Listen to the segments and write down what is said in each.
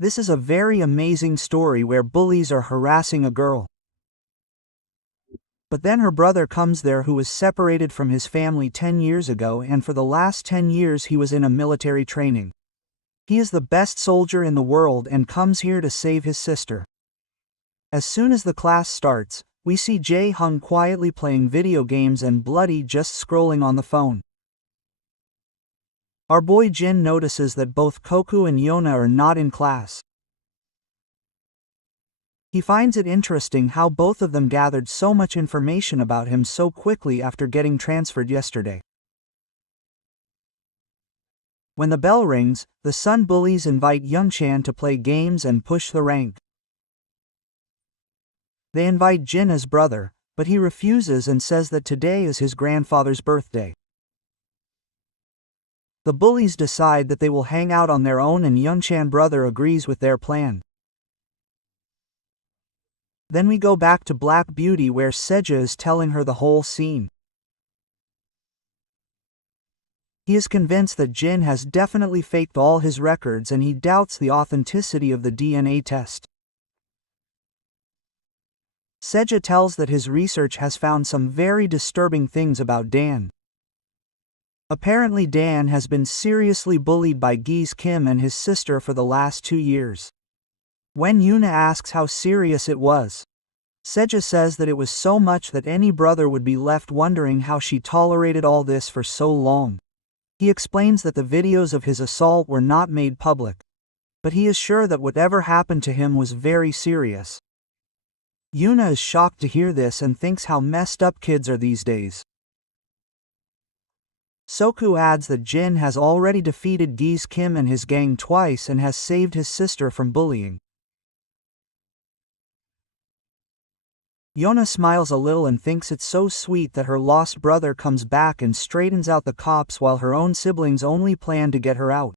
This is a very amazing story where bullies are harassing a girl. But then her brother comes there, who was separated from his family 10 years ago, and for the last 10 years he was in a military training. He is the best soldier in the world and comes here to save his sister. As soon as the class starts, we see Jae-hung quietly playing video games and Bloody just scrolling on the phone. Our boy Jin notices that both Koku and Yona are not in class. He finds it interesting how both of them gathered so much information about him so quickly after getting transferred yesterday. When the bell rings, the Sun bullies invite Youngchan to play games and push the rank. They invite Jin as brother, but he refuses and says that today is his grandfather's birthday. The bullies decide that they will hang out on their own, and Youngchan brother agrees with their plan. Then we go back to Black Beauty, where Seja is telling her the whole scene. He is convinced that Jin has definitely faked all his records and he doubts the authenticity of the DNA test. Seja tells that his research has found some very disturbing things about Dan. Apparently Dan has been seriously bullied by Gies Kim and his sister for the last 2 years. When Yuna asks how serious it was, Seja says that it was so much that any brother would be left wondering how she tolerated all this for so long. He explains that the videos of his assault were not made public, but he is sure that whatever happened to him was very serious. Yuna is shocked to hear this and thinks how messed up kids are these days. Soku adds that Jin has already defeated Gies Kim and his gang twice and has saved his sister from bullying. Yona smiles a little and thinks it's so sweet that her lost brother comes back and straightens out the cops while her own siblings only plan to get her out.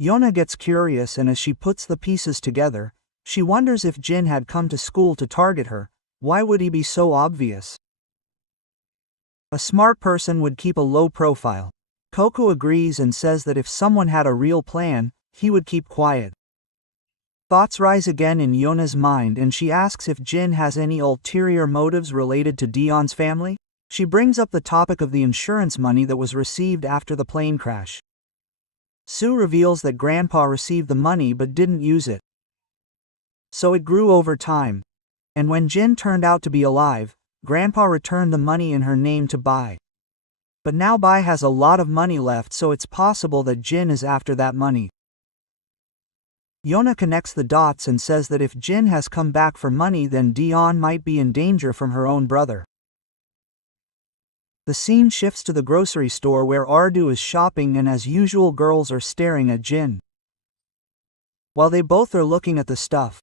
Yona gets curious, and as she puts the pieces together, she wonders if Jin had come to school to target her. Why would he be so obvious? A smart person would keep a low profile. Koku agrees and says that if someone had a real plan, he would keep quiet. Thoughts rise again in Yona's mind, and she asks if Jin has any ulterior motives related to Dion's family. She brings up the topic of the insurance money that was received after the plane crash. Sue reveals that Grandpa received the money but didn't use it. So it grew over time. And when Jin turned out to be alive, Grandpa returned the money in her name to Bai. But now Bai has a lot of money left, so it's possible that Jin is after that money. Yona connects the dots and says that if Jin has come back for money, then Dion might be in danger from her own brother. The scene shifts to the grocery store where Ardu is shopping, and as usual girls are staring at Jin. While they both are looking at the stuff,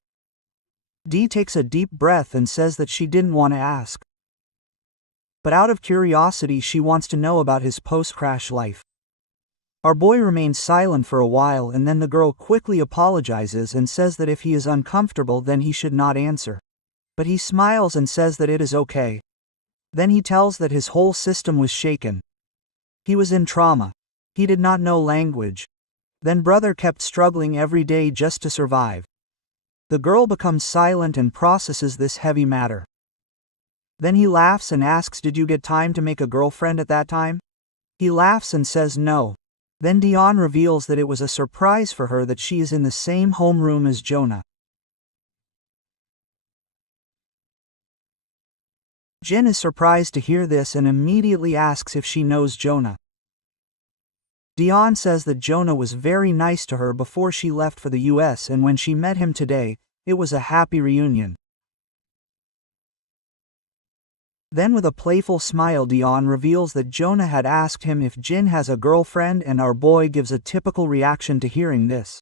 Dee takes a deep breath and says that she didn't want to ask. But out of curiosity she wants to know about his post-crash life. Our boy remains silent for a while, and then the girl quickly apologizes and says that if he is uncomfortable then he should not answer. But he smiles and says that it is okay. Then he tells that his whole system was shaken. He was in trauma. He did not know language. Then brother kept struggling every day just to survive. The girl becomes silent and processes this heavy matter. Then he laughs and asks, "Did you get time to make a girlfriend at that time?" He laughs and says no. Then Dion reveals that it was a surprise for her that she is in the same homeroom as Jonah. Jin is surprised to hear this and immediately asks if she knows Jonah. Dion says that Jonah was very nice to her before she left for the US, and when she met him today, it was a happy reunion. Then with a playful smile Dion reveals that Jonah had asked him if Jin has a girlfriend, and our boy gives a typical reaction to hearing this.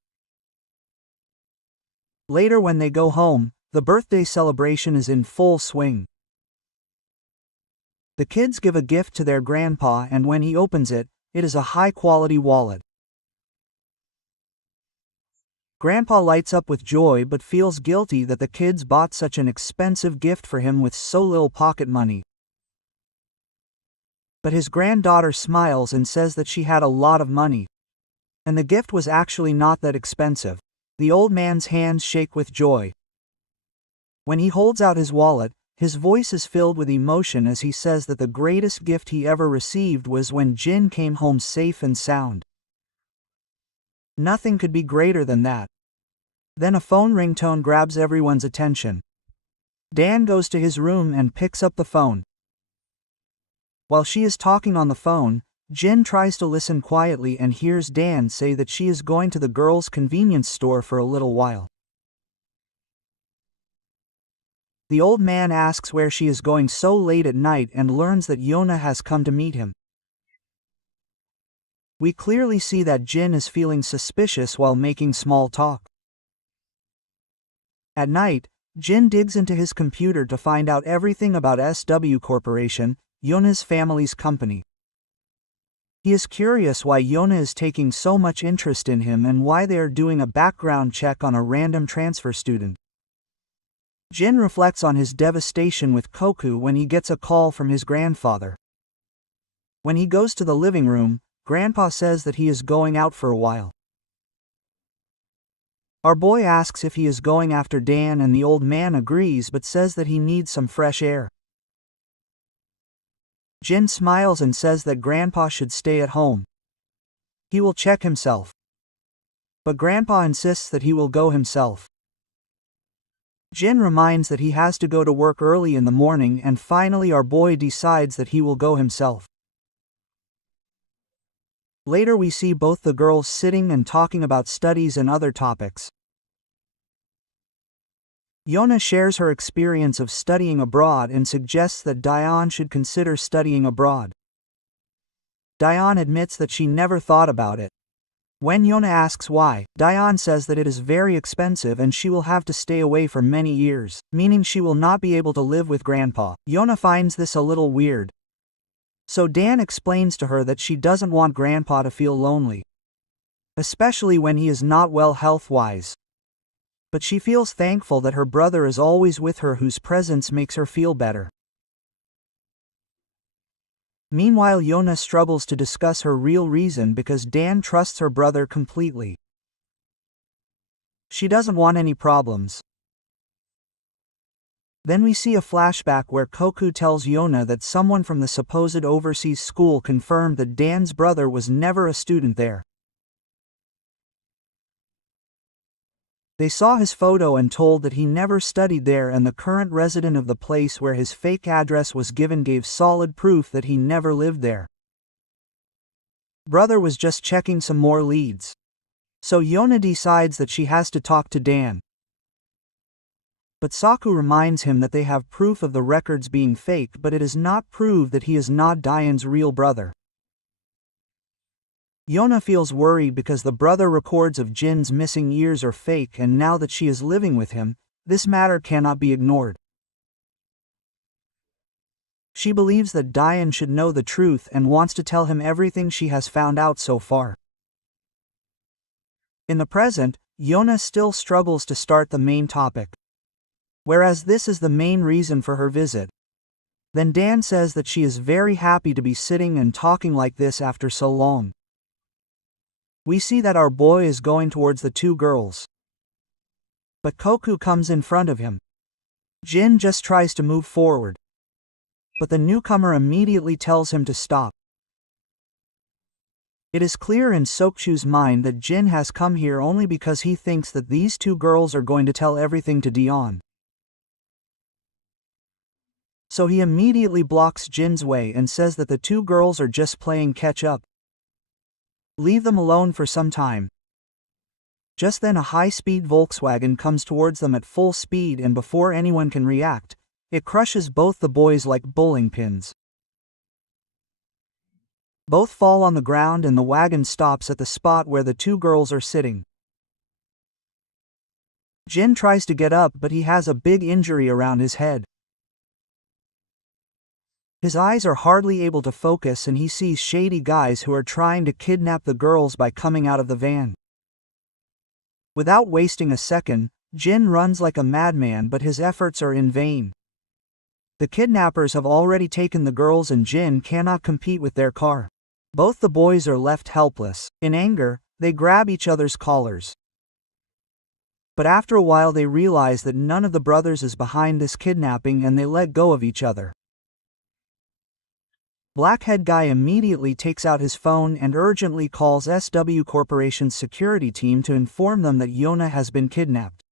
Later when they go home, the birthday celebration is in full swing. The kids give a gift to their grandpa, and when he opens it, it is a high-quality wallet. Grandpa lights up with joy but feels guilty that the kids bought such an expensive gift for him with so little pocket money. But his granddaughter smiles and says that she had a lot of money. And the gift was actually not that expensive. The old man's hands shake with joy. When he holds out his wallet, his voice is filled with emotion as he says that the greatest gift he ever received was when Jin came home safe and sound. Nothing could be greater than that. Then a phone ringtone grabs everyone's attention. Dan goes to his room and picks up the phone. While she is talking on the phone, Jin tries to listen quietly and hears Dan say that she is going to the girls' convenience store for a little while. The old man asks where she is going so late at night and learns that Yona has come to meet him. We clearly see that Jin is feeling suspicious while making small talk. At night, Jin digs into his computer to find out everything about SW Corporation, Yona's family's company. He is curious why Yona is taking so much interest in him and why they are doing a background check on a random transfer student. Jin reflects on his devastation with Koku when he gets a call from his grandfather. When he goes to the living room, Grandpa says that he is going out for a while. Our boy asks if he is going after Dan and the old man agrees but says that he needs some fresh air. Jin smiles and says that Grandpa should stay at home. He will check himself. But Grandpa insists that he will go himself. Jin reminds that he has to go to work early in the morning and finally our boy decides that he will go himself. Later we see both the girls sitting and talking about studies and other topics. Yona shares her experience of studying abroad and suggests that Dayan should consider studying abroad. Dayan admits that she never thought about it. When Yona asks why, Dayan says that it is very expensive and she will have to stay away for many years, meaning she will not be able to live with Grandpa. Yona finds this a little weird. So Dan explains to her that she doesn't want Grandpa to feel lonely, especially when he is not well health-wise. But she feels thankful that her brother is always with her, whose presence makes her feel better. Meanwhile, Yona struggles to discuss her real reason because Dan trusts her brother completely. She doesn't want any problems. Then we see a flashback where Koku tells Yona that someone from the supposed overseas school confirmed that Dan's brother was never a student there. They saw his photo and told that he never studied there, and the current resident of the place where his fake address was given gave solid proof that he never lived there. Brother was just checking some more leads. So Yona decides that she has to talk to Dan. But Saku reminds him that they have proof of the records being fake, but it is not proved that he is not Dayan's real brother. Yona feels worried because the brother records of Jin's missing years are fake, and now that she is living with him, this matter cannot be ignored. She believes that Dayan should know the truth and wants to tell him everything she has found out so far. In the present, Yona still struggles to start the main topic, whereas this is the main reason for her visit. Then Dan says that she is very happy to be sitting and talking like this after so long. We see that our boy is going towards the two girls. But Koku comes in front of him. Jin just tries to move forward, but the newcomer immediately tells him to stop. It is clear in Sokchu's mind that Jin has come here only because he thinks that these two girls are going to tell everything to Dion. So he immediately blocks Jin's way and says that the two girls are just playing catch-up. Leave them alone for some time. Just then a high-speed Volkswagen comes towards them at full speed, and before anyone can react, it crushes both the boys like bowling pins. Both fall on the ground and the wagon stops at the spot where the two girls are sitting. Jin tries to get up, but he has a big injury around his head. His eyes are hardly able to focus, and he sees shady guys who are trying to kidnap the girls by coming out of the van. Without wasting a second, Jin runs like a madman, but his efforts are in vain. The kidnappers have already taken the girls and Jin cannot compete with their car. Both the boys are left helpless. In anger, They grab each other's collars. But after a while they realize that none of the brothers is behind this kidnapping and they let go of each other. Blackhead guy immediately takes out his phone and urgently calls SW Corporation's security team to inform them that Yona has been kidnapped.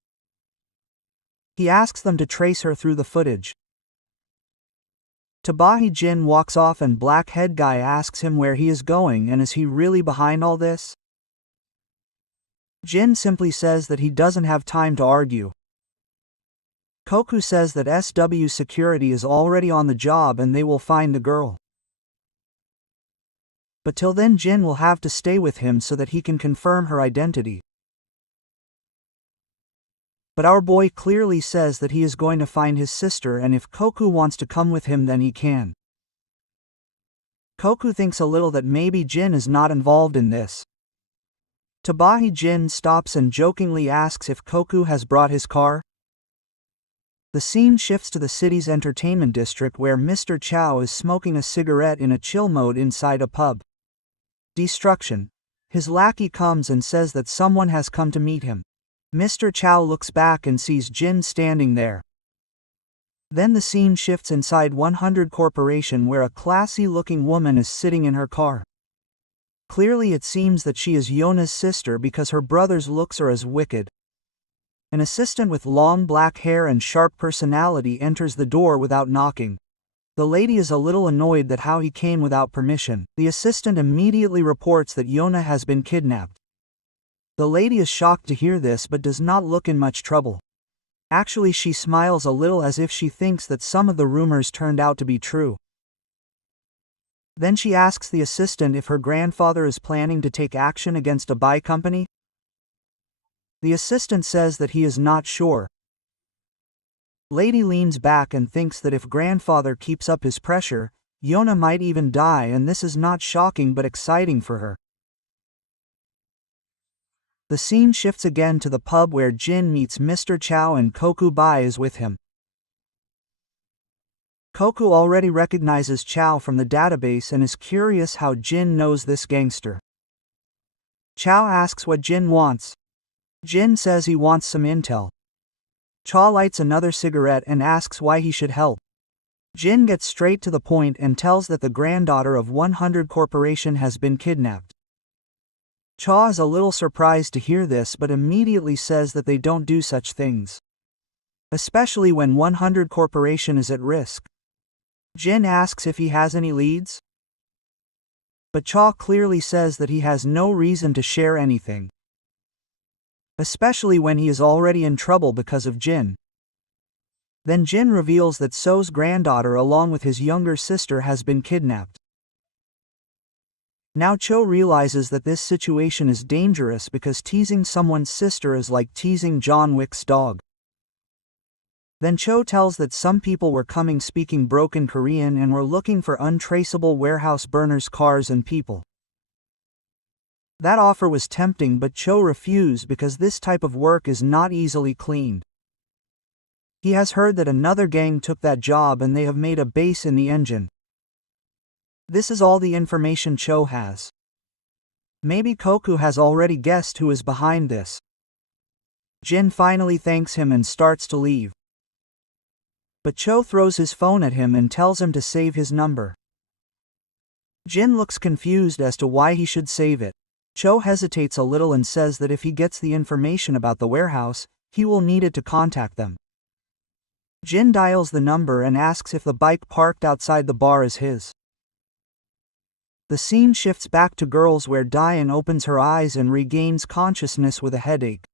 He asks them to trace her through the footage. Tabahi Jin walks off and Blackhead guy asks him where he is going and is he really behind all this? Jin simply says that he doesn't have time to argue. Koku says that SW security is already on the job and they will find the girl. But till then Jin will have to stay with him so that he can confirm her identity. But our boy clearly says that he is going to find his sister and if Koku wants to come with him then he can. Koku thinks a little that maybe Jin is not involved in this. Tabahi Jin stops and jokingly asks if Koku has brought his car. The scene shifts to the city's entertainment district where Mr. Chow is smoking a cigarette in a chill mode inside a pub. Destruction. His lackey comes and says that someone has come to meet him. Mr. Chow looks back and sees Jin standing there. Then the scene shifts inside 100 Corporation where a classy-looking woman is sitting in her car. Clearly it seems that she is Yona's sister because her brother's looks are as wicked. An assistant with long black hair and sharp personality enters the door without knocking. The lady is a little annoyed that how he came without permission. The assistant immediately reports that Yona has been kidnapped. The lady is shocked to hear this but does not look in much trouble. Actually she smiles a little as if she thinks that some of the rumors turned out to be true. Then she asks the assistant if her grandfather is planning to take action against a buy company. The assistant says that he is not sure. Lady leans back and thinks that if grandfather keeps up his pressure, Yona might even die and this is not shocking but exciting for her. The scene shifts again to the pub where Jin meets Mr. Chow and Koku Bai is with him. Koku already recognizes Chow from the database and is curious how Jin knows this gangster. Chow asks what Jin wants. Jin says he wants some intel. Chow lights another cigarette and asks why he should help. Jin gets straight to the point and tells that the granddaughter of 100 Corporation has been kidnapped. Chow is a little surprised to hear this but immediately says that they don't do such things. Especially when 100 Corporation is at risk. Jin asks if he has any leads. But Chow clearly says that he has no reason to share anything. Especially when he is already in trouble because of Jin. Then Jin reveals that So's granddaughter along with his younger sister has been kidnapped. Now Cho realizes that this situation is dangerous because teasing someone's sister is like teasing John Wick's dog. Then Cho tells that some people were coming speaking broken Korean and were looking for untraceable warehouse burners, cars and people. That offer was tempting but Cho refused because this type of work is not easily cleaned. He has heard that another gang took that job and they have made a base in the engine. This is all the information Cho has. Maybe Koku has already guessed who is behind this. Jin finally thanks him and starts to leave. But Cho throws his phone at him and tells him to save his number. Jin looks confused as to why he should save it. Cho hesitates a little and says that if he gets the information about the warehouse, he will need it to contact them. Jin dials the number and asks if the bike parked outside the bar is his. The scene shifts back to girls where Diane opens her eyes and regains consciousness with a headache.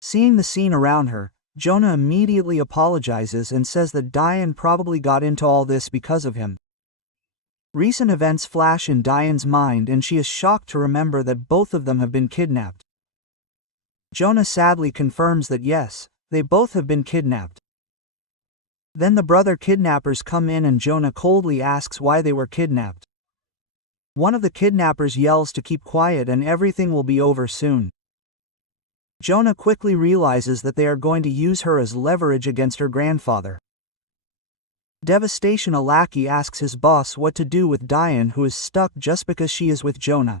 Seeing the scene around her, Jonah immediately apologizes and says that Diane probably got into all this because of him. Recent events flash in Diane's mind and she is shocked to remember that both of them have been kidnapped. Jonah sadly confirms that yes, they both have been kidnapped. Then the brother kidnappers come in and Jonah coldly asks why they were kidnapped. One of the kidnappers yells to keep quiet and everything will be over soon. Jonah quickly realizes that they are going to use her as leverage against her grandfather. Devastation, a lackey, asks his boss what to do with Diane who is stuck just because she is with Jonah.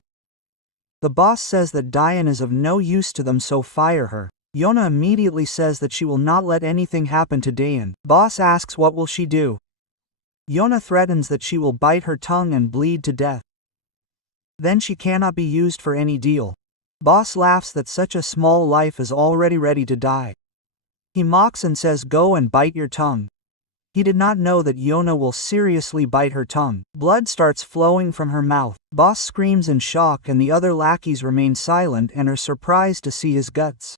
The boss says that Diane is of no use to them, so fire her. Yona immediately says that she will not let anything happen to Diane. Boss asks what will she do. Yona threatens that she will bite her tongue and bleed to death. Then she cannot be used for any deal. Boss laughs that such a small life is already ready to die. He mocks and says, "Go and bite your tongue." He did not know that Yona will seriously bite her tongue. Blood starts flowing from her mouth. Boss screams in shock and the other lackeys remain silent and are surprised to see his guts.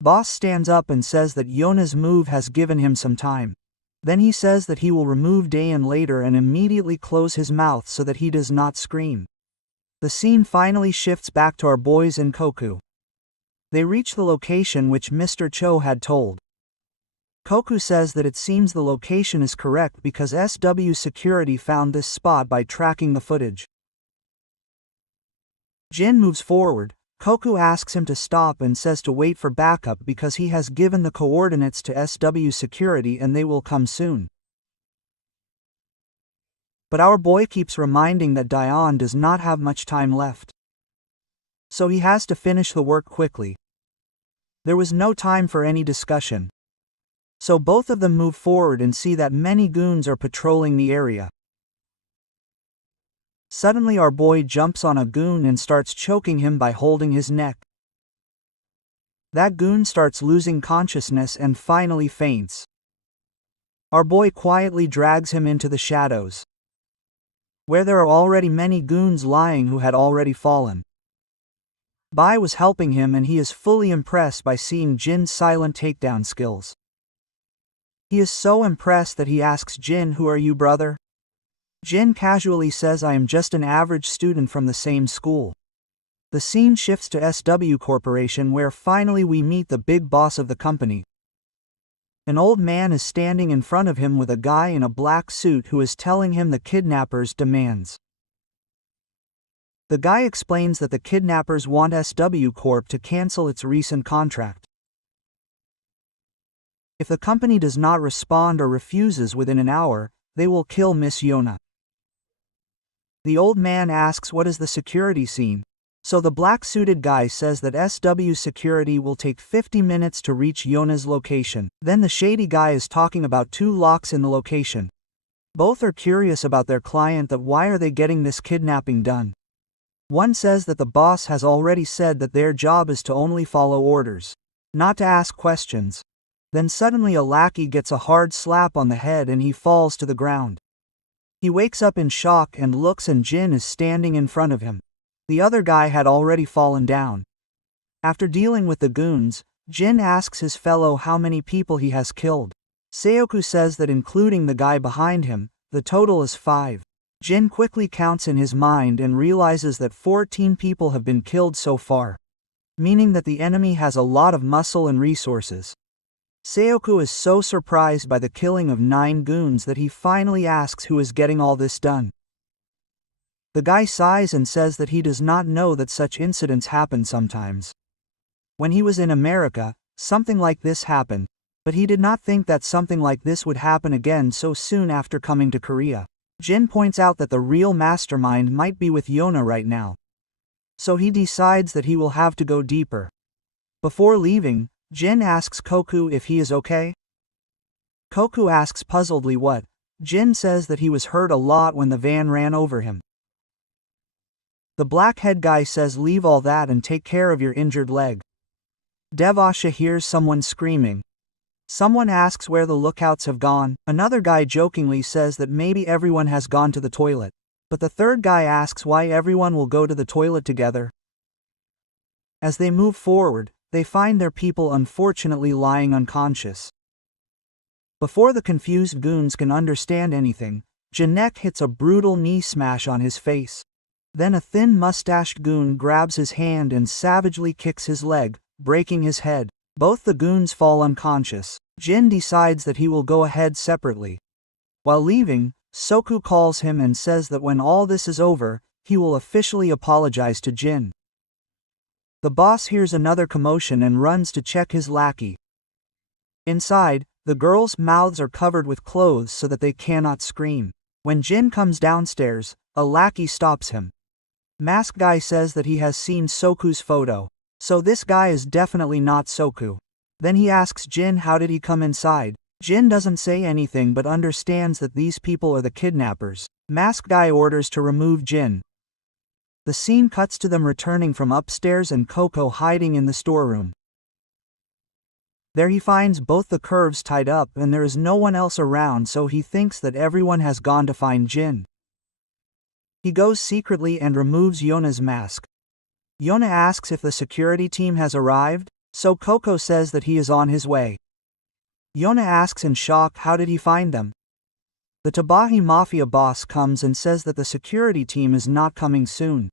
Boss stands up and says that Yona's move has given him some time. Then he says that he will remove Dayan later and immediately close his mouth so that he does not scream. The scene finally shifts back to our boys in Koku. They reach the location which Mr. Cho had told. Koku says that it seems the location is correct because SW security found this spot by tracking the footage. Jin moves forward. Koku asks him to stop and says to wait for backup because he has given the coordinates to SW security and they will come soon. But our boy keeps reminding that Dion does not have much time left. So he has to finish the work quickly. There was no time for any discussion. So both of them move forward and see that many goons are patrolling the area. Suddenly our boy jumps on a goon and starts choking him by holding his neck. That goon starts losing consciousness and finally faints. Our boy quietly drags him into the shadows, where there are already many goons lying who had already fallen. Bai was helping him and he is fully impressed by seeing Jin's silent takedown skills. He is so impressed that he asks Jin, "Who are you, brother?" Jin casually says, "I am just an average student from the same school." The scene shifts to SW Corporation where finally we meet the big boss of the company. An old man is standing in front of him with a guy in a black suit who is telling him the kidnappers' demands. The guy explains that the kidnappers want SW Corp to cancel its recent contract. If the company does not respond or refuses within an hour, they will kill Miss Yona. The old man asks what is the security scene, so the black-suited guy says that SW security will take 50 minutes to reach Yona's location. Then the shady guy is talking about two locks in the location. Both are curious about their client, that why are they getting this kidnapping done. One says that the boss has already said that their job is to only follow orders, not to ask questions. Then suddenly a lackey gets a hard slap on the head and he falls to the ground. He wakes up in shock and looks and Jin is standing in front of him. The other guy had already fallen down. After dealing with the goons, Jin asks his fellow how many people he has killed. Seoku says that including the guy behind him, the total is 5. Jin quickly counts in his mind and realizes that 14 people have been killed so far, meaning that the enemy has a lot of muscle and resources. Seoku is so surprised by the killing of 9 goons that he finally asks who is getting all this done. The guy sighs and says that he does not know that such incidents happen sometimes. When he was in America, something like this happened, but he did not think that something like this would happen again so soon after coming to Korea. Jin points out that the real mastermind might be with Yona right now. So he decides that he will have to go deeper. Before leaving, Jin asks Koku if he is okay. Koku asks puzzledly what. Jin says that he was hurt a lot when the van ran over him. The black-head guy says leave all that and take care of your injured leg. Devasha hears someone screaming. Someone asks where the lookouts have gone. Another guy jokingly says that maybe everyone has gone to the toilet. But the third guy asks why everyone will go to the toilet together. As they move forward, they find their people unfortunately lying unconscious. Before the confused goons can understand anything, Janek hits a brutal knee smash on his face. Then a thin mustached goon grabs his hand and savagely kicks his leg, breaking his head. Both the goons fall unconscious. Jin decides that he will go ahead separately. While leaving, Soku calls him and says that when all this is over, he will officially apologize to Jin. The boss hears another commotion and runs to check his lackey. Inside, the girls' mouths are covered with clothes so that they cannot scream. When Jin comes downstairs, a lackey stops him. Mask Guy says that he has seen Soku's photo, so this guy is definitely not Soku. Then he asks Jin how did he come inside. Jin doesn't say anything but understands that these people are the kidnappers. Mask Guy orders to remove Jin. The scene cuts to them returning from upstairs and Coco hiding in the storeroom. There he finds both the curves tied up and there is no one else around, so he thinks that everyone has gone to find Jin. He goes secretly and removes Yona's mask. Yona asks if the security team has arrived, so Coco says that he is on his way. Yona asks in shock how did he find them. The Tabahi Mafia boss comes and says that the security team is not coming soon.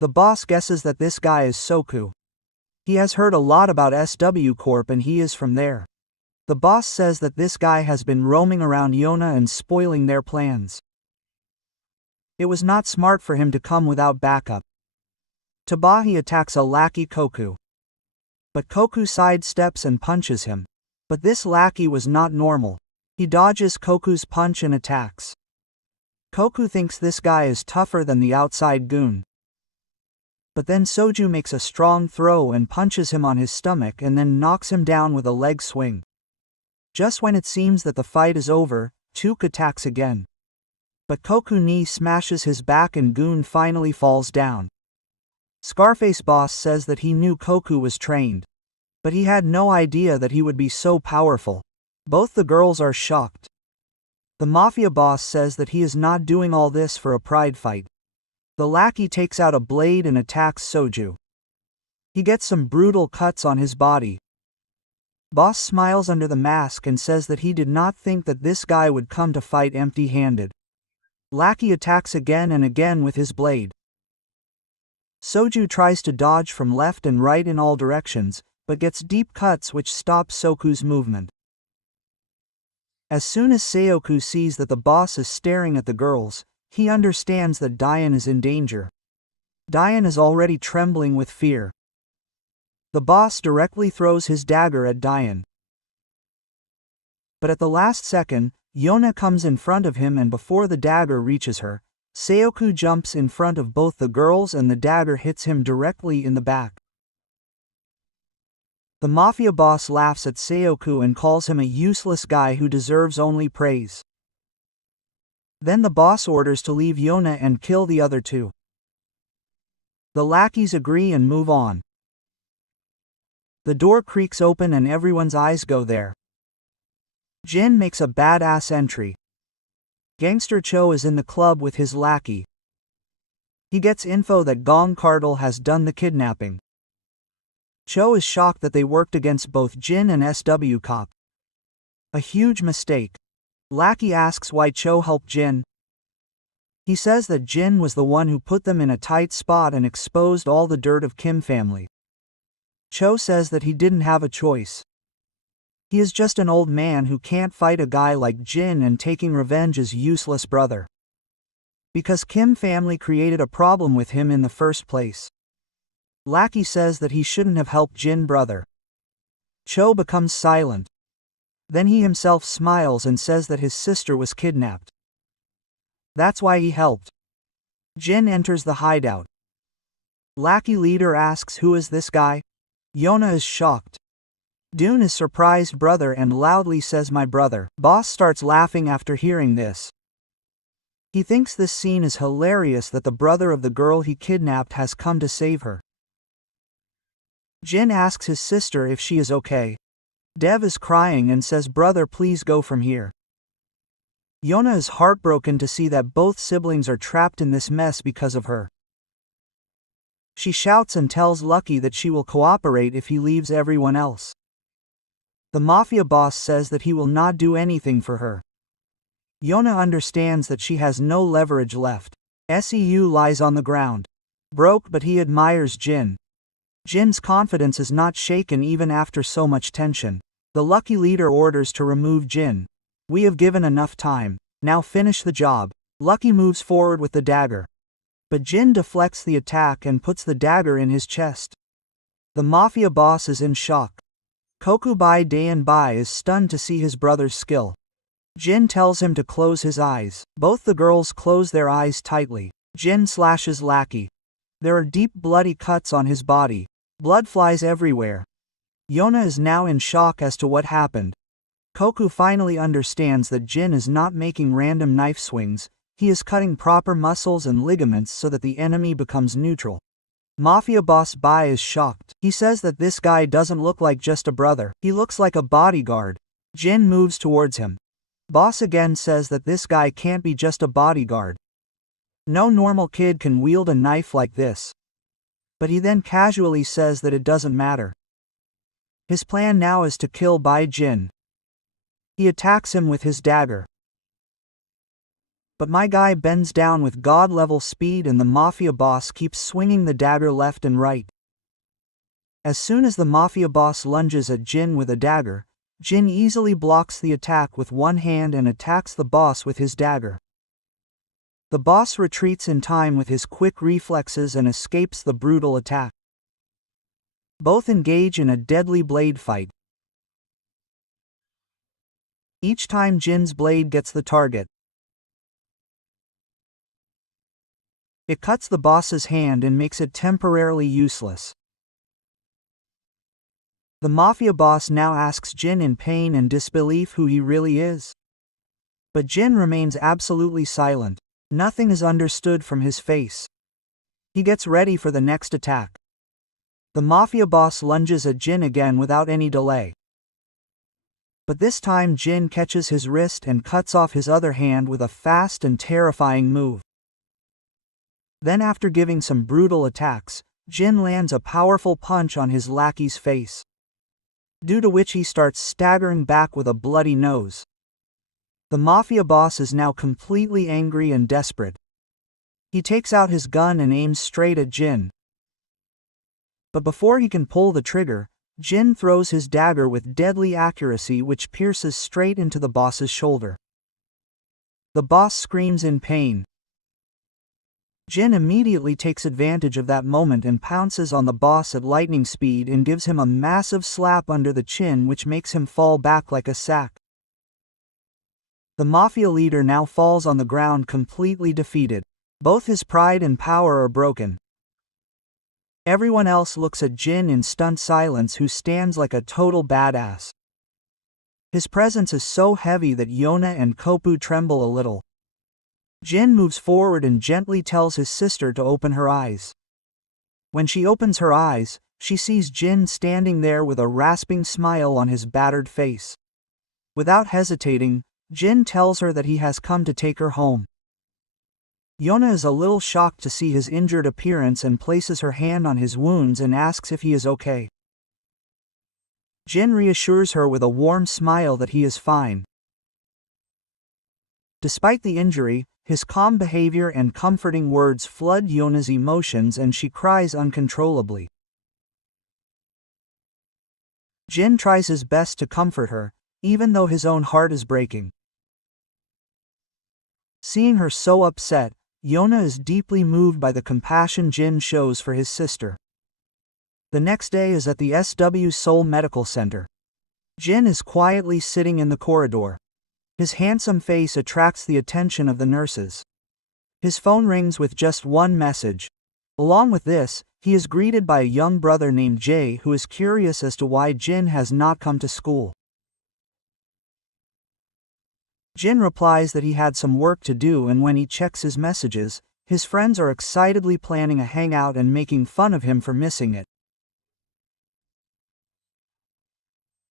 The boss guesses that this guy is Soku. He has heard a lot about SW Corp and he is from there. The boss says that this guy has been roaming around Yona and spoiling their plans. It was not smart for him to come without backup. Tabahi attacks a lackey Koku. But Koku sidesteps and punches him. But this lackey was not normal. He dodges Koku's punch and attacks. Koku thinks this guy is tougher than the outside goon. But then Soju makes a strong throw and punches him on his stomach and then knocks him down with a leg swing. Just when it seems that the fight is over, Tuk attacks again. But Koku knee smashes his back and goon finally falls down. Scarface boss says that he knew Koku was trained. But he had no idea that he would be so powerful. Both the girls are shocked. The mafia boss says that he is not doing all this for a pride fight. The lackey takes out a blade and attacks Soju. He gets some brutal cuts on his body. Boss smiles under the mask and says that he did not think that this guy would come to fight empty-handed. Lackey attacks again and again with his blade. Soju tries to dodge from left and right in all directions, but gets deep cuts which stop Soku's movement. As soon as Seoku sees that the boss is staring at the girls, he understands that Diane is in danger. Diane is already trembling with fear. The boss directly throws his dagger at Diane. But at the last second, Yona comes in front of him and before the dagger reaches her, Seoku jumps in front of both the girls and the dagger hits him directly in the back. The mafia boss laughs at Seoku and calls him a useless guy who deserves only praise. Then the boss orders to leave Yona and kill the other two. The lackeys agree and move on. The door creaks open and everyone's eyes go there. Jin makes a badass entry. Gangster Cho is in the club with his lackey. He gets info that Gong Cardle has done the kidnapping. Cho is shocked that they worked against both Jin and SW Cop. A huge mistake. Lackey asks why Cho helped Jin. He says that Jin was the one who put them in a tight spot and exposed all the dirt of Kim family. Cho says that he didn't have a choice. He is just an old man who can't fight a guy like Jin and taking revenge is useless brother. Because Kim family created a problem with him in the first place. Lackey says that he shouldn't have helped Jin brother. Cho becomes silent. Then he himself smiles and says that his sister was kidnapped. That's why he helped. Jin enters the hideout. Lackey leader asks who is this guy? Yona is shocked. Dune is surprised brother and loudly says my brother. Boss starts laughing after hearing this. He thinks this scene is hilarious that the brother of the girl he kidnapped has come to save her. Jin asks his sister if she is okay. Dev is crying and says brother please go from here. Yona is heartbroken to see that both siblings are trapped in this mess because of her. She shouts and tells Lucky that she will cooperate if he leaves everyone else. The mafia boss says that he will not do anything for her. Yona understands that she has no leverage left. Seu lies on the ground. Broke but he admires Jin. Jin's confidence is not shaken even after so much tension. The Lucky leader orders to remove Jin. We have given enough time. Now finish the job. Lucky moves forward with the dagger. But Jin deflects the attack and puts the dagger in his chest. The mafia boss is in shock. Kokubai Daenbai is stunned to see his brother's skill. Jin tells him to close his eyes. Both the girls close their eyes tightly. Jin slashes Lackey. There are deep bloody cuts on his body. Blood flies everywhere. Yona is now in shock as to what happened. Koku finally understands that Jin is not making random knife swings, he is cutting proper muscles and ligaments so that the enemy becomes neutral. Mafia boss Bai is shocked. He says that this guy doesn't look like just a brother, he looks like a bodyguard. Jin moves towards him. Boss again says that this guy can't be just a bodyguard. No normal kid can wield a knife like this. But he then casually says that it doesn't matter. His plan now is to kill Bai Jin. He attacks him with his dagger. But my guy bends down with god-level speed and the mafia boss keeps swinging the dagger left and right. As soon as the mafia boss lunges at Jin with a dagger, Jin easily blocks the attack with one hand and attacks the boss with his dagger. The boss retreats in time with his quick reflexes and escapes the brutal attack. Both engage in a deadly blade fight. Each time Jin's blade gets the target, it cuts the boss's hand and makes it temporarily useless. The mafia boss now asks Jin in pain and disbelief who he really is. But Jin remains absolutely silent. Nothing is understood from his face. He gets ready for the next attack. The mafia boss lunges at Jin again without any delay. But this time Jin catches his wrist and cuts off his other hand with a fast and terrifying move. Then after giving some brutal attacks, Jin lands a powerful punch on his lackey's face, due to which he starts staggering back with a bloody nose. The mafia boss is now completely angry and desperate. He takes out his gun and aims straight at Jin. But before he can pull the trigger, Jin throws his dagger with deadly accuracy which pierces straight into the boss's shoulder. The boss screams in pain. Jin immediately takes advantage of that moment and pounces on the boss at lightning speed and gives him a massive slap under the chin which makes him fall back like a sack. The mafia leader now falls on the ground completely defeated. Both his pride and power are broken. Everyone else looks at Jin in stunned silence, who stands like a total badass. His presence is so heavy that Yona and Kopu tremble a little. Jin moves forward and gently tells his sister to open her eyes. When she opens her eyes, she sees Jin standing there with a rasping smile on his battered face. Without hesitating, Jin tells her that he has come to take her home. Yona is a little shocked to see his injured appearance and places her hand on his wounds and asks if he is okay. Jin reassures her with a warm smile that he is fine. Despite the injury, his calm behavior and comforting words flood Yona's emotions and she cries uncontrollably. Jin tries his best to comfort her, even though his own heart is breaking. Seeing her so upset, Yona is deeply moved by the compassion Jin shows for his sister. The next day is at the SW Seoul Medical Center. Jin is quietly sitting in the corridor. His handsome face attracts the attention of the nurses. His phone rings with just one message. Along with this, he is greeted by a young brother named Jae who is curious as to why Jin has not come to school. Jin replies that he had some work to do, and when he checks his messages, his friends are excitedly planning a hangout and making fun of him for missing it.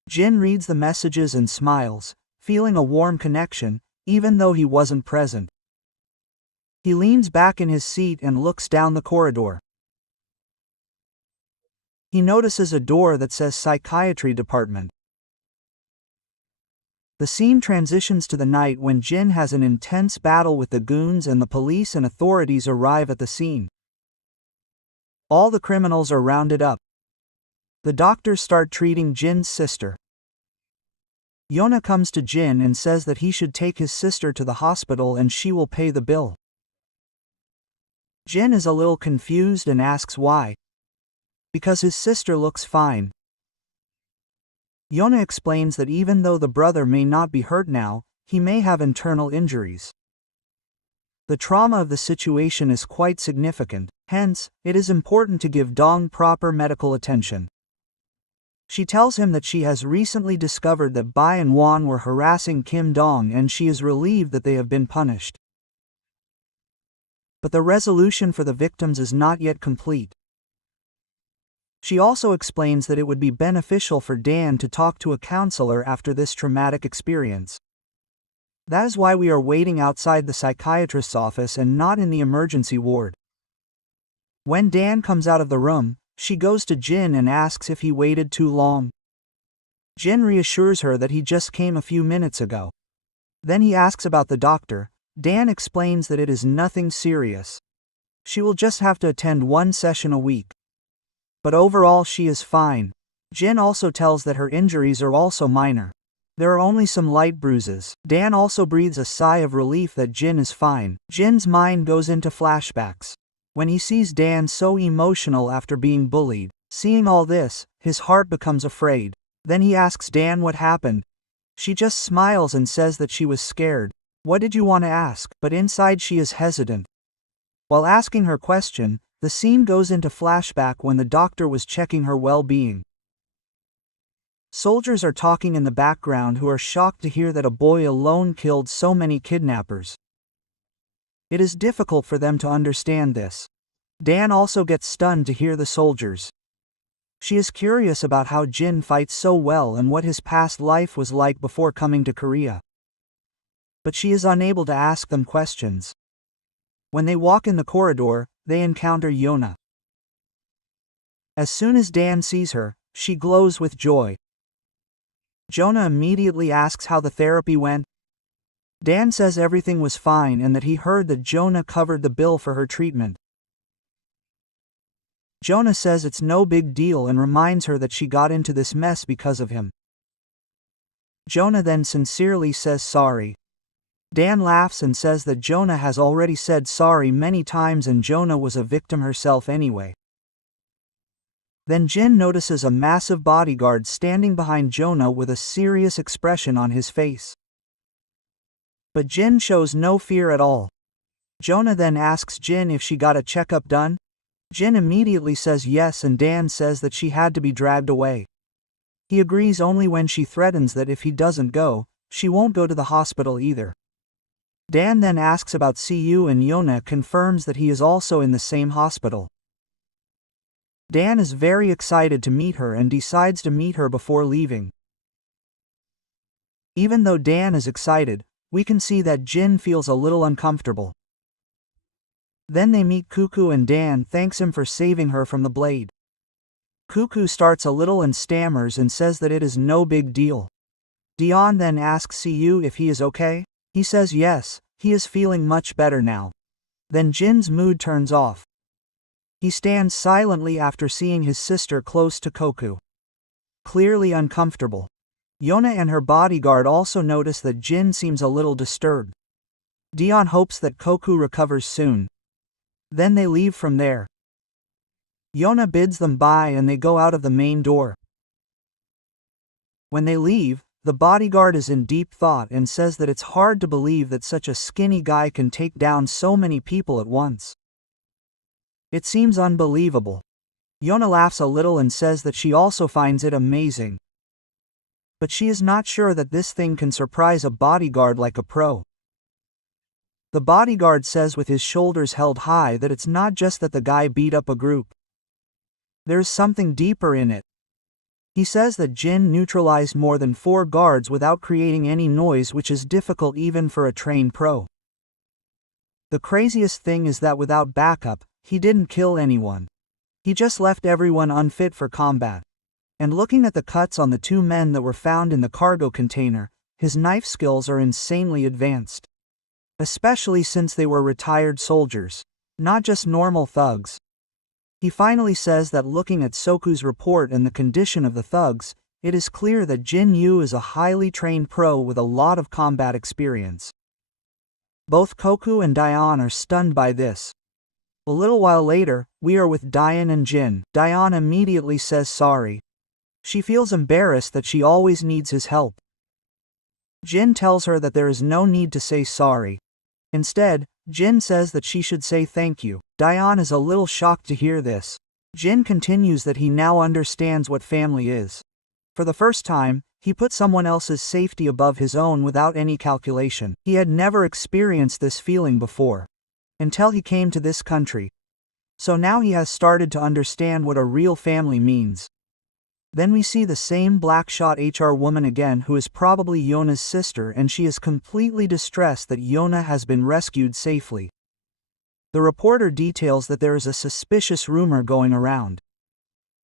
Jin reads the messages and smiles, feeling a warm connection, even though he wasn't present. He leans back in his seat and looks down the corridor. He notices a door that says Psychiatry Department. The scene transitions to the night when Jin has an intense battle with the goons and the police and authorities arrive at the scene. All the criminals are rounded up. The doctors start treating Jin's sister. Yona comes to Jin and says that he should take his sister to the hospital and she will pay the bill. Jin is a little confused and asks why. Because his sister looks fine. Yona explains that even though the brother may not be hurt now, he may have internal injuries. The trauma of the situation is quite significant, hence, it is important to give Dong proper medical attention. She tells him that she has recently discovered that Bai and Won were harassing Kim Dong and she is relieved that they have been punished. But the resolution for the victims is not yet complete. She also explains that it would be beneficial for Dan to talk to a counselor after this traumatic experience. That is why we are waiting outside the psychiatrist's office and not in the emergency ward. When Dan comes out of the room, she goes to Jin and asks if he waited too long. Jin reassures her that he just came a few minutes ago. Then he asks about the doctor. Dan explains that it is nothing serious. She will just have to attend one session a week. But overall she is fine. Jin also tells that her injuries are also minor. There are only some light bruises. Dan also breathes a sigh of relief that Jin is fine. Jin's mind goes into flashbacks. When he sees Dan so emotional after being bullied, seeing all this, his heart becomes afraid. Then he asks Dan what happened. She just smiles and says that she was scared. What did you want to ask? But inside she is hesitant. While asking her question, the scene goes into flashback when the doctor was checking her well-being. Soldiers are talking in the background who are shocked to hear that a boy alone killed so many kidnappers. It is difficult for them to understand this. Dan also gets stunned to hear the soldiers. She is curious about how Jin fights so well and what his past life was like before coming to Korea. But she is unable to ask them questions. When they walk in the corridor, they encounter Yona. As soon as Dan sees her, she glows with joy. Jonah immediately asks how the therapy went. Dan says everything was fine and that he heard that Jonah covered the bill for her treatment. Jonah says it's no big deal and reminds her that she got into this mess because of him. Jonah then sincerely says sorry. Dan laughs and says that Jonah has already said sorry many times and Jonah was a victim herself anyway. Then Jin notices a massive bodyguard standing behind Jonah with a serious expression on his face. But Jin shows no fear at all. Jonah then asks Jin if she got a checkup done. Jin immediately says yes and Dan says that she had to be dragged away. He agrees only when she threatens that if he doesn't go, she won't go to the hospital either. Dan then asks about Siyu and Yona confirms that he is also in the same hospital. Dan is very excited to meet her and decides to meet her before leaving. Even though Dan is excited, we can see that Jin feels a little uncomfortable. Then they meet Cuckoo and Dan thanks him for saving her from the blade. Cuckoo starts a little and stammers and says that it is no big deal. Dion then asks Siyu if he is okay. He says yes, he is feeling much better now. Then Jin's mood turns off. He stands silently after seeing his sister close to Koku. Clearly uncomfortable. Yona and her bodyguard also notice that Jin seems a little disturbed. Dion hopes that Koku recovers soon. Then they leave from there. Yona bids them bye and they go out of the main door. When they leave, the bodyguard is in deep thought and says that it's hard to believe that such a skinny guy can take down so many people at once. It seems unbelievable. Yona laughs a little and says that she also finds it amazing. But she is not sure that this thing can surprise a bodyguard like a pro. The bodyguard says with his shoulders held high that it's not just that the guy beat up a group. There's something deeper in it. He says that Jin neutralized more than 4 guards without creating any noise, which is difficult even for a trained pro. The craziest thing is that without backup, he didn't kill anyone. He just left everyone unfit for combat. And looking at the cuts on the 2 men that were found in the cargo container, his knife skills are insanely advanced. Especially since they were retired soldiers, not just normal thugs. He finally says that looking at Soku's report and the condition of the thugs, it is clear that Jin Yu is a highly trained pro with a lot of combat experience. Both Koku and Dion are stunned by this. A little while later, we are with Dion and Jin. Dion immediately says sorry. She feels embarrassed that she always needs his help. Jin tells her that there is no need to say sorry. Instead, Jin says that she should say thank you. Dayan is a little shocked to hear this. Jin continues that he now understands what family is. For the first time, he put someone else's safety above his own without any calculation. He had never experienced this feeling before, until he came to this country. So now he has started to understand what a real family means. Then we see the same black-shot HR woman again, who is probably Yona's sister, and she is completely distressed that Yona has been rescued safely. The reporter details that there is a suspicious rumor going around.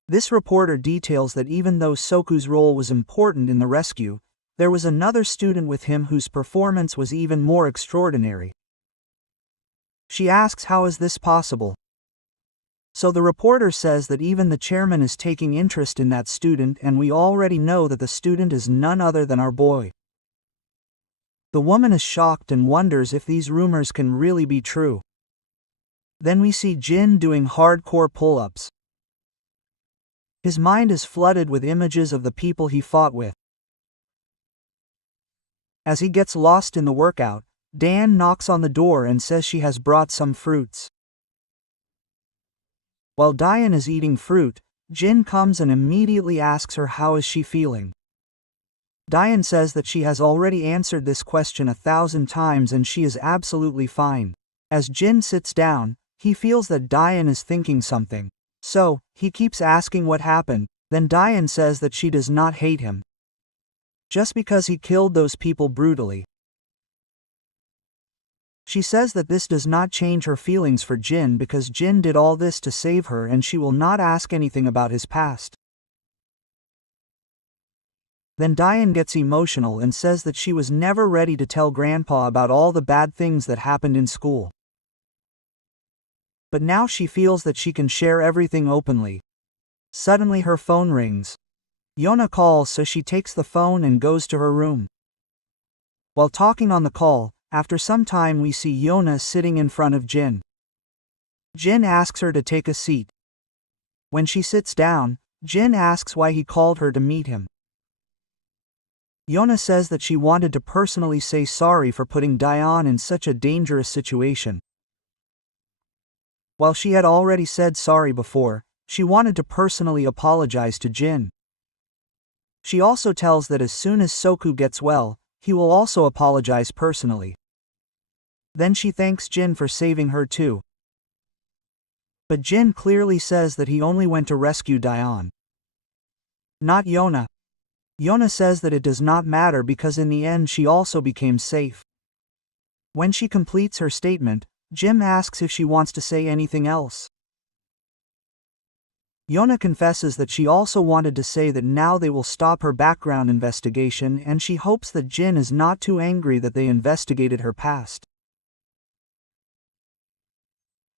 This reporter details that even though Soku's role was important in the rescue, there was another student with him whose performance was even more extraordinary. She asks, how is this possible? So the reporter says that even the chairman is taking interest in that student, and we already know that the student is none other than our boy. The woman is shocked and wonders if these rumors can really be true. Then we see Jin doing hardcore pull-ups. His mind is flooded with images of the people he fought with. As he gets lost in the workout, Dan knocks on the door and says she has brought some fruits. While Dayan is eating fruit, Jin comes and immediately asks her how is she feeling. Dayan says that she has already answered this question 1,000 times and she is absolutely fine. As Jin sits down, he feels that Dayan is thinking something. So, he keeps asking what happened. Then Dayan says that she does not hate him, just because he killed those people brutally. She says that this does not change her feelings for Jin because Jin did all this to save her and she will not ask anything about his past. Then Dayan gets emotional and says that she was never ready to tell Grandpa about all the bad things that happened in school. But now she feels that she can share everything openly. Suddenly her phone rings. Yona calls, so she takes the phone and goes to her room. While talking on the call, after some time we see Yona sitting in front of Jin. Jin asks her to take a seat. When she sits down, Jin asks why he called her to meet him. Yona says that she wanted to personally say sorry for putting Dayan in such a dangerous situation. While she had already said sorry before, she wanted to personally apologize to Jin. She also tells that as soon as Soku gets well, he will also apologize personally. Then she thanks Jin for saving her too. But Jin clearly says that he only went to rescue Dayan, not Yona. Yona says that it does not matter because in the end she also became safe. When she completes her statement, Jin asks if she wants to say anything else. Yona confesses that she also wanted to say that now they will stop her background investigation and she hopes that Jin is not too angry that they investigated her past.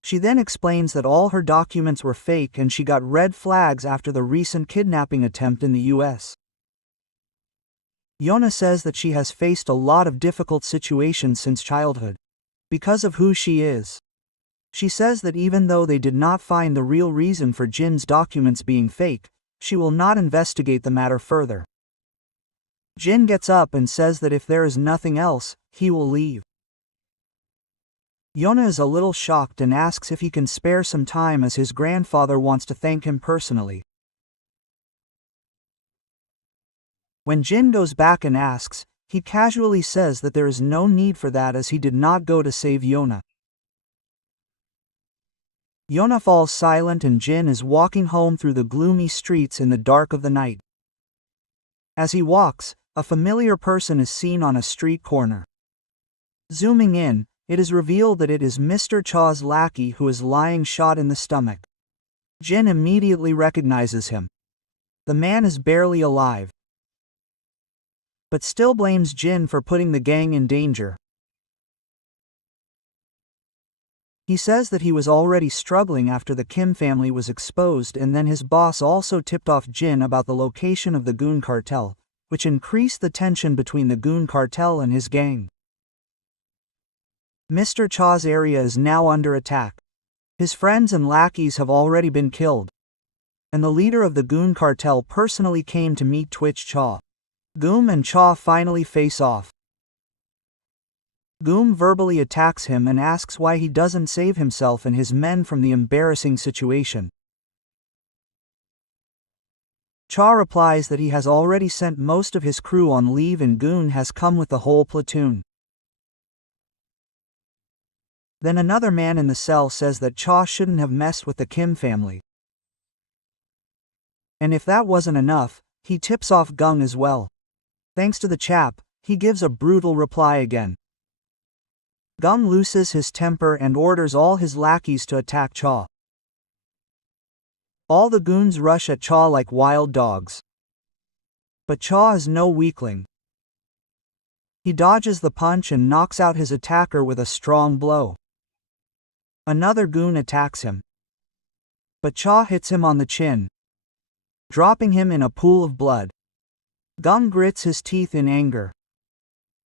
She then explains that all her documents were fake and she got red flags after the recent kidnapping attempt in the US. Yona says that she has faced a lot of difficult situations since childhood, because of who she is. She says that even though they did not find the real reason for Jin's documents being fake, she will not investigate the matter further. Jin gets up and says that if there is nothing else, he will leave. Yona is a little shocked and asks if he can spare some time as his grandfather wants to thank him personally. When Jin goes back and asks, he casually says that there is no need for that as he did not go to save Yona. Yona falls silent and Jin is walking home through the gloomy streets in the dark of the night. As he walks, a familiar person is seen on a street corner. Zooming in, it is revealed that it is Mr. Cha's lackey who is lying shot in the stomach. Jin immediately recognizes him. The man is barely alive, but still blames Jin for putting the gang in danger. He says that he was already struggling after the Kim family was exposed and then his boss also tipped off Jin about the location of the Goon cartel, which increased the tension between the Goon cartel and his gang. Mr. Cha's area is now under attack. His friends and lackeys have already been killed, and the leader of the Goon cartel personally came to meet Twitch Cha. Goom and Cha finally face off. Goom verbally attacks him and asks why he doesn't save himself and his men from the embarrassing situation. Cha replies that he has already sent most of his crew on leave and Goon has come with the whole platoon. Then another man in the cell says that Cha shouldn't have messed with the Kim family. And if that wasn't enough, he tips off Gung as well. Thanks to the chap, he gives a brutal reply again. Gung loses his temper and orders all his lackeys to attack Cha. All the goons rush at Cha like wild dogs. But Cha is no weakling. He dodges the punch and knocks out his attacker with a strong blow. Another goon attacks him. But Cha hits him on the chin, dropping him in a pool of blood. Gung grits his teeth in anger,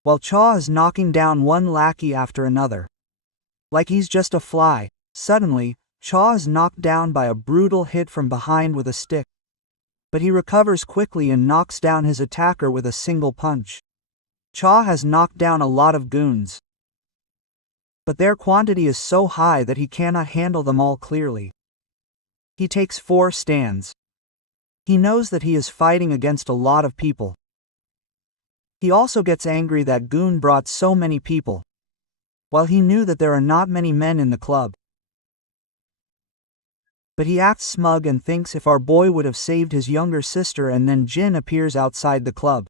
while Cha is knocking down one lackey after another. Like he's just a fly, suddenly, Cha is knocked down by a brutal hit from behind with a stick. But he recovers quickly and knocks down his attacker with a single punch. Cha has knocked down a lot of goons, but their quantity is so high that he cannot handle them all clearly. He takes 4 stands. He knows that he is fighting against a lot of people. He also gets angry that Goon brought so many people, while he knew that there are not many men in the club. But he acts smug and thinks if our boy would have saved his younger sister, and then Jin appears outside the club.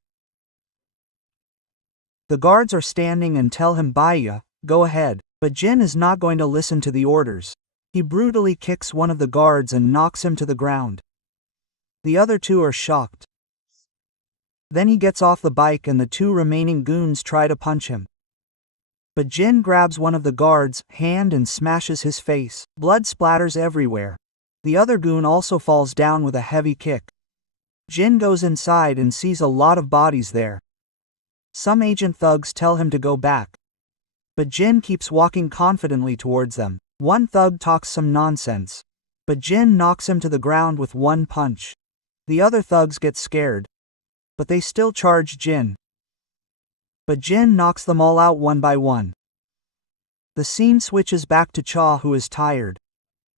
The guards are standing and tell him, "Baya, go ahead," but Jin is not going to listen to the orders. He brutally kicks one of the guards and knocks him to the ground. The other 2 are shocked. Then he gets off the bike and the 2 remaining goons try to punch him. But Jin grabs one of the guards' hand and smashes his face. Blood splatters everywhere. The other goon also falls down with a heavy kick. Jin goes inside and sees a lot of bodies there. Some agent thugs tell him to go back, but Jin keeps walking confidently towards them. One thug talks some nonsense, but Jin knocks him to the ground with one punch. The other thugs get scared, but they still charge Jin. But Jin knocks them all out one by one. The scene switches back to Cha, who is tired.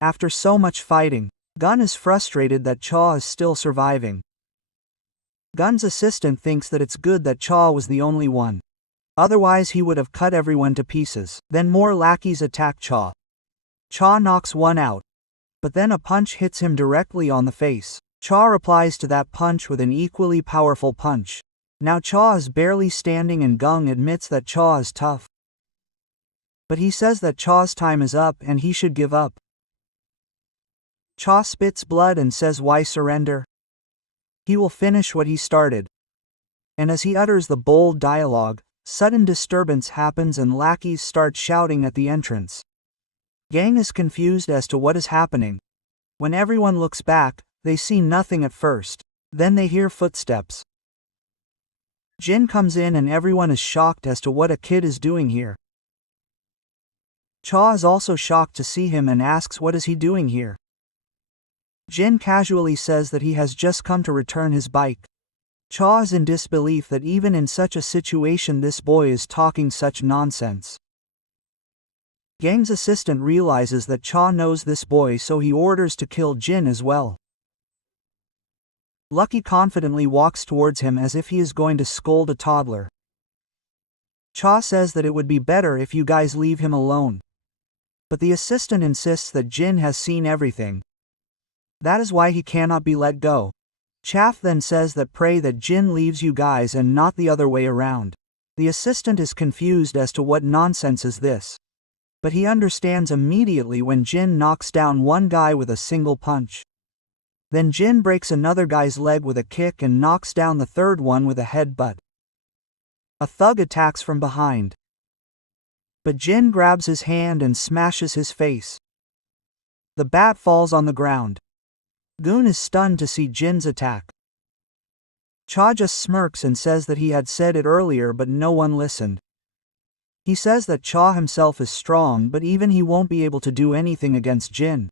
After so much fighting, Gun is frustrated that Cha is still surviving. Gun's assistant thinks that it's good that Cha was the only one. Otherwise he would have cut everyone to pieces. Then more lackeys attack Cha. Cha knocks one out, but then a punch hits him directly on the face. Cha replies to that punch with an equally powerful punch. Now Cha is barely standing and Gung admits that Cha is tough. But he says that Cha's time is up and he should give up. Cha spits blood and says why surrender? He will finish what he started. And as he utters the bold dialogue, sudden disturbance happens and lackeys start shouting at the entrance. Gang is confused as to what is happening. When everyone looks back, they see nothing at first. Then they hear footsteps. Jin comes in and everyone is shocked as to what a kid is doing here. Cha is also shocked to see him and asks what is he doing here. Jin casually says that he has just come to return his bike. Cha is in disbelief that even in such a situation this boy is talking such nonsense. Gang's assistant realizes that Cha knows this boy, so he orders to kill Jin as well. Lucky confidently walks towards him as if he is going to scold a toddler. Cha says that it would be better if you guys leave him alone. But the assistant insists that Jin has seen everything. That is why he cannot be let go. Chaff then says that pray that Jin leaves you guys and not the other way around. The assistant is confused as to what nonsense is this. But he understands immediately when Jin knocks down one guy with a single punch. Then Jin breaks another guy's leg with a kick and knocks down the third one with a headbutt. A thug attacks from behind, but Jin grabs his hand and smashes his face. The bat falls on the ground. Goon is stunned to see Jin's attack. Cha just smirks and says that he had said it earlier but no one listened. He says that Cha himself is strong but even he won't be able to do anything against Jin.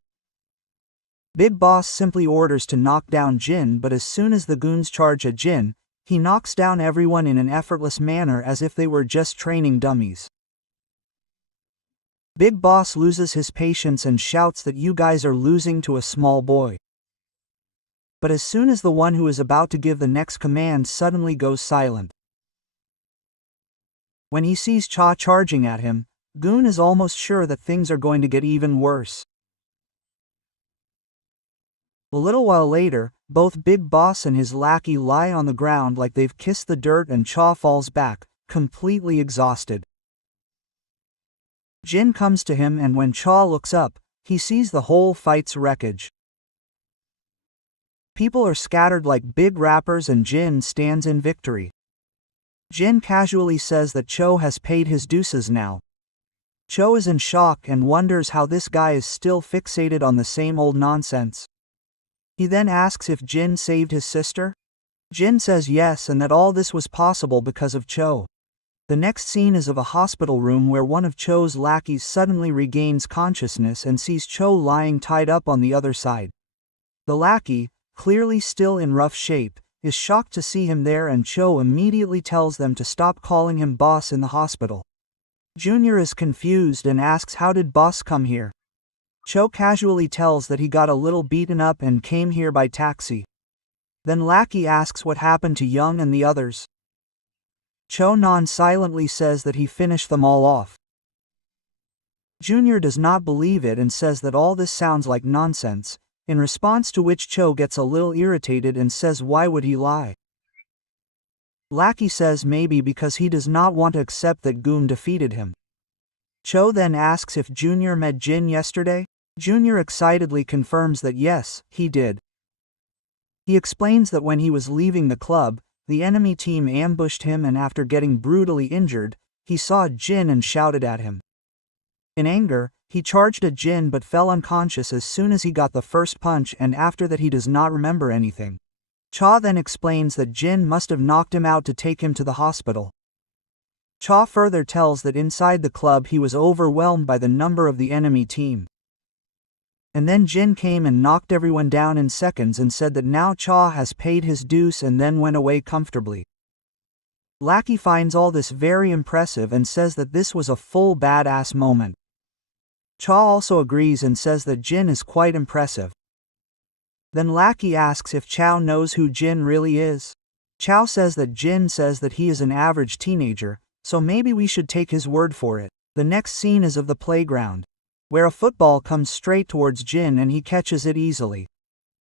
Big Boss simply orders to knock down Jin, but as soon as the goons charge at Jin, he knocks down everyone in an effortless manner as if they were just training dummies. Big Boss loses his patience and shouts that you guys are losing to a small boy. But as soon as the one who is about to give the next command suddenly goes silent. When he sees Cha charging at him, Goon is almost sure that things are going to get even worse. A little while later, both Big Boss and his lackey lie on the ground like they've kissed the dirt, and Cha falls back, completely exhausted. Jin comes to him, and when Cha looks up, he sees the whole fight's wreckage. People are scattered like big rappers and Jin stands in victory. Jin casually says that Cho has paid his dues now. Cho is in shock and wonders how this guy is still fixated on the same old nonsense. He then asks if Jin saved his sister. Jin says yes, and that all this was possible because of Cho. The next scene is of a hospital room where one of Cho's lackeys suddenly regains consciousness and sees Cho lying tied up on the other side. The lackey, clearly still in rough shape, is shocked to see him there, and Cho immediately tells them to stop calling him boss in the hospital. Junior is confused and asks how did boss come here. Cho casually tells that he got a little beaten up and came here by taxi. Then lackey asks what happened to Young and the others. Cho non-silently says that he finished them all off. Junior does not believe it and says that all this sounds like nonsense, in response to which Cho gets a little irritated and says why would he lie. Lackey says maybe because he does not want to accept that Goon defeated him. Cho then asks if Junior met Jin yesterday. Junior excitedly confirms that yes, he did. He explains that when he was leaving the club, the enemy team ambushed him, and after getting brutally injured, he saw Jin and shouted at him. In anger, he charged at Jin but fell unconscious as soon as he got the first punch, and after that he does not remember anything. Cha then explains that Jin must have knocked him out to take him to the hospital. Cha further tells that inside the club he was overwhelmed by the number of the enemy team. And then Jin came and knocked everyone down in seconds and said that now Cha has paid his dues, and then went away comfortably. Lackey finds all this very impressive and says that this was a full badass moment. Cha also agrees and says that Jin is quite impressive. Then Lackey asks if Chow knows who Jin really is. Chow says that Jin says that he is an average teenager, so maybe we should take his word for it. The next scene is of the playground, where a football comes straight towards Jin and he catches it easily.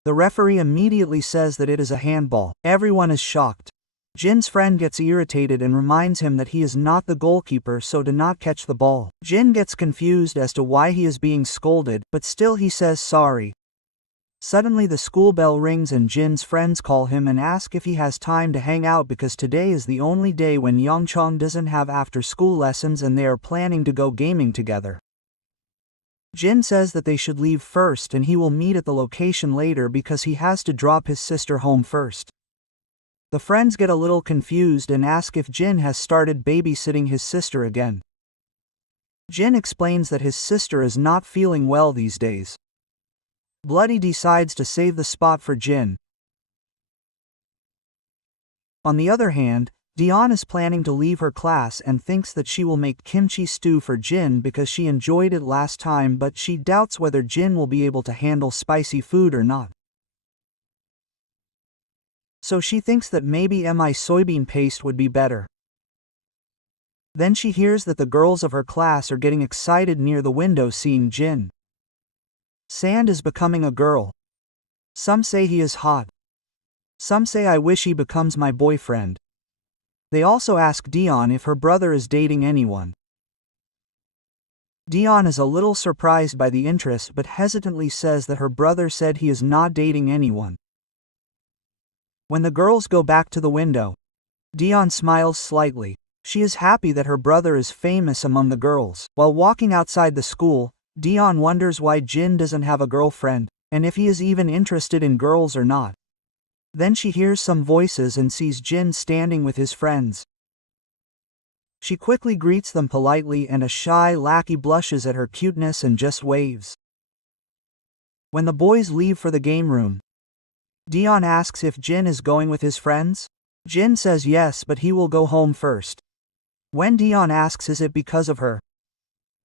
The referee immediately says that it is a handball. Everyone is shocked. Jin's friend gets irritated and reminds him that he is not the goalkeeper, so to not catch the ball. Jin gets confused as to why he is being scolded, but still he says sorry. Suddenly the school bell rings and Jin's friends call him and ask if he has time to hang out because today is the only day when Yongchong doesn't have after-school lessons and they are planning to go gaming together. Jin says that they should leave first and he will meet at the location later because he has to drop his sister home first. The friends get a little confused and ask if Jin has started babysitting his sister again. Jin explains that his sister is not feeling well these days. Bloody decides to save the spot for Jin. On the other hand, Dion is planning to leave her class and thinks that she will make kimchi stew for Jin because she enjoyed it last time, but she doubts whether Jin will be able to handle spicy food or not. So she thinks that maybe soybean paste would be better. Then she hears that the girls of her class are getting excited near the window seeing Jin. Sand is becoming a girl. Some say he is hot. Some say I wish he becomes my boyfriend. They also ask Dion if her brother is dating anyone. Dion is a little surprised by the interest but hesitantly says that her brother said he is not dating anyone. When the girls go back to the window, Dion smiles slightly. She is happy that her brother is famous among the girls. While walking outside the school, Dion wonders why Jin doesn't have a girlfriend, and if he is even interested in girls or not. Then she hears some voices and sees Jin standing with his friends. She quickly greets them politely and a shy lackey blushes at her cuteness and just waves. When the boys leave for the game room, Dion asks if Jin is going with his friends. Jin says yes, but he will go home first. When Dion asks is it because of her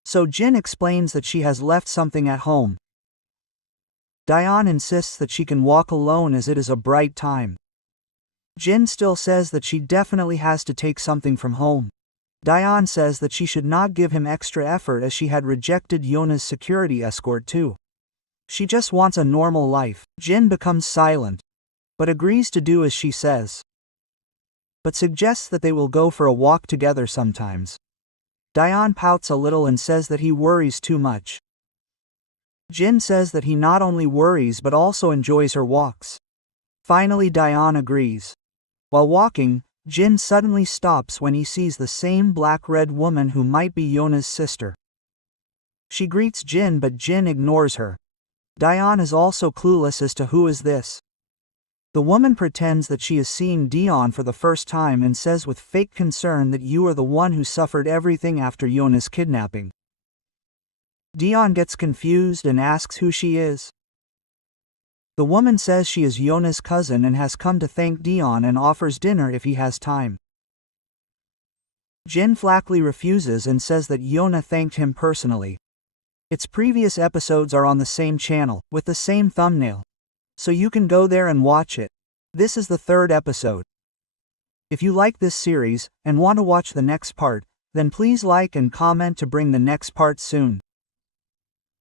So Jin explains that she has left something at home. Dayan insists that she can walk alone as it is a bright time. Jin still says that she definitely has to take something from home. Dayan says that she should not give him extra effort as she had rejected Yona's security escort too. She just wants a normal life. Jin becomes silent, but agrees to do as she says, but suggests that they will go for a walk together sometimes. Dayan pouts a little and says that he worries too much. Jin says that he not only worries but also enjoys her walks. Finally Dayan agrees. While walking, Jin suddenly stops when he sees the same black-red woman who might be Yona's sister. She greets Jin but Jin ignores her. Dayan is also clueless as to who is this. The woman pretends that she is seeing Dion for the first time and says with fake concern that you are the one who suffered everything after Yona's kidnapping. Dion gets confused and asks who she is. The woman says she is Yona's cousin and has come to thank Dion and offers dinner if he has time. Jin flatly refuses and says that Yona thanked him personally. Its previous episodes are on the same channel, with the same thumbnail, so you can go there and watch it. This is the third episode. If you like this series, and want to watch the next part, then please like and comment to bring the next part soon.